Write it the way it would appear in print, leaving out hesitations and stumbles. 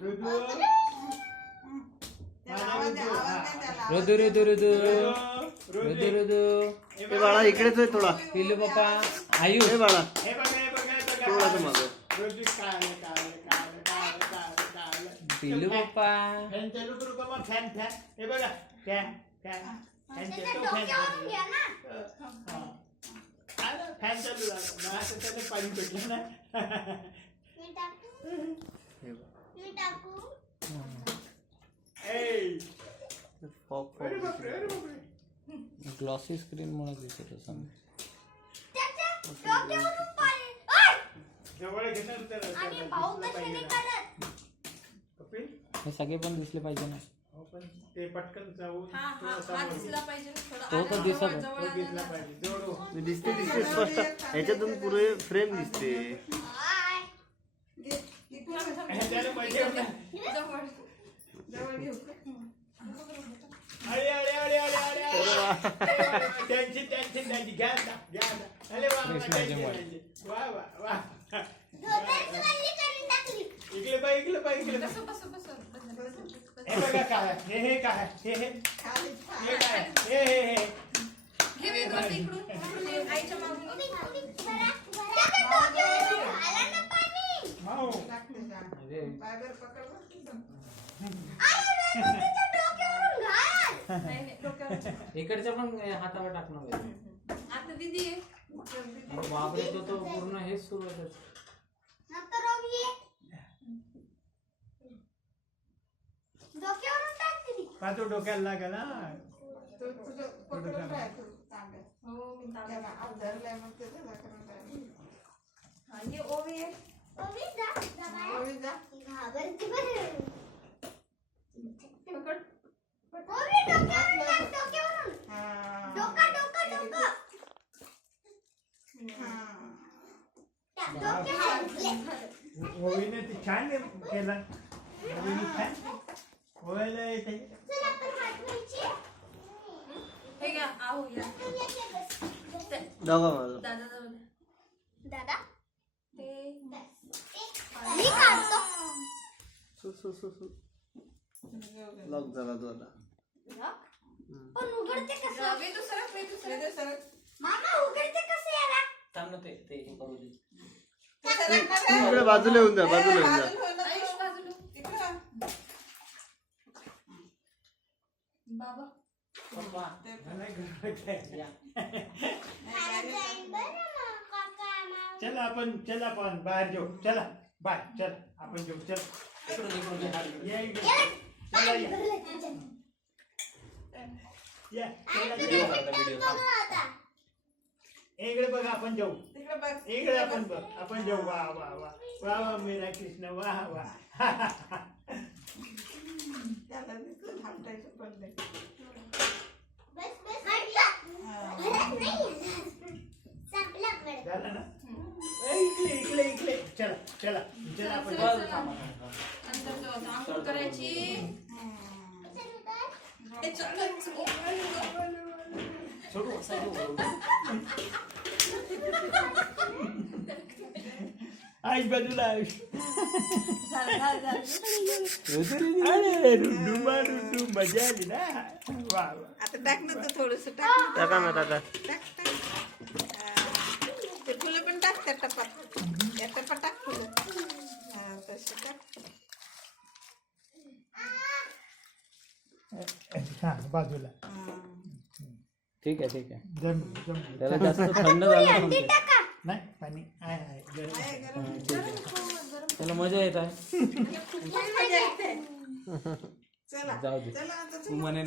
रुदू रुदू रुदू रुदू रुदू. हे बाळा इकडेच आहे थोडा. पिल्लू पप्पा आयु. हे बाळा हे बघा थोडंसं मागं. पिल्लू पप्पा. फॅन चालू करू का मग? फॅन फॅन हे बघा फॅन फॅन फॅन चालू फॅन चालू फॅन चालू झाला आता त्याने पाणी पडलं ना. ए अरे बापरे अरे बापरे. ग्लॉसी स्क्रीन मुळे दिसत असं. जवळ घेणार तर कपिल हे सगळे पण दिसले पाहिजे ना. हो पण ते पटकन जाऊ दिसला पाहिजे तो तर दिसत आहे. दिसला पाहिजे जवळ दिसते दिसते स्पष्ट. ह्याच्यातून पुरे फ्रेम दिसते. त्याला पाहिजे अरे अरे अरे अरे अरे त्यांची त्यांची त्यांची घ्या घ्या. अरे वा वा वा वा. इकडे पाय इकडे पाय इकडे. हे बघा काय हे काय हे काय हे इकडच्या पण हातावर टाकणं पाहिजे. आता दीदी बापरे तो पूर्ण हेच सुरू होतं. तो डोक्याला लागेल ना. ओवीने ते छान केला. ओवीने छान ओवायला येते. दोघा माझं. दादा लॉक झाला तो आता. पण उघडते कसं? मामा उघडते कसं याला? थांब ना ते हे करू दे. इकडे बाजूला येऊन जा बाजूला येऊन जा. आयुष बाजूला बाबा पप्पा चला आपण बाहेर जाऊ. चला बाय चल आपण जाऊ. चल इकडून इकडून ये. या इकडे. चला या इकडे बघा आपण जाऊ. इकडे आपण जाऊ. वा वा वा वा वा मेरा कृष्ण वा वा. झालं ना. इकडे इकडे इकडे. चला चला चला आपण आंघोळ करायची. सोडू. आयुष बाजूला आयुष. अरे रुडू मजा आली ना. वा वा. आता टाक ना तर थोडस टाक. टाका ना टाका. ते फुलं पण टाक त्या टपात. त्या टपात टाक फुलं. हा तसे टाक. हा बाजूला. ठीक आहे ठीक आहे. जमलं. त्याला जास्त थंड झालं नाही. नाही पाणी आहे गरम. त्याला मजा येत आहे. चला जाऊ दे. चला आता तू म्हणे